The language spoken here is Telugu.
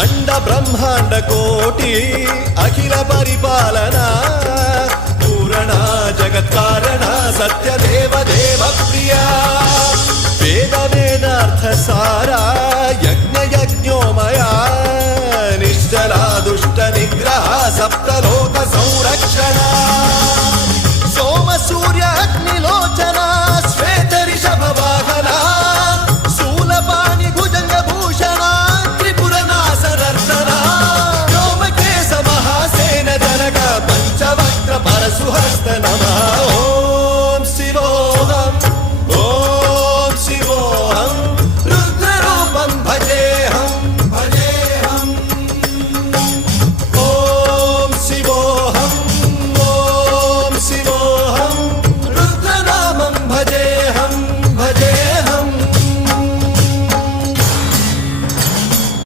అండ బ్రహ్మాండ కోటి అఖిల పరిపాలన పూరణ జగత్కారణ సత్యదేవ దేవ ప్రియ వేద వేదార్థ సారా యజ్ఞ యజ్ఞోమయ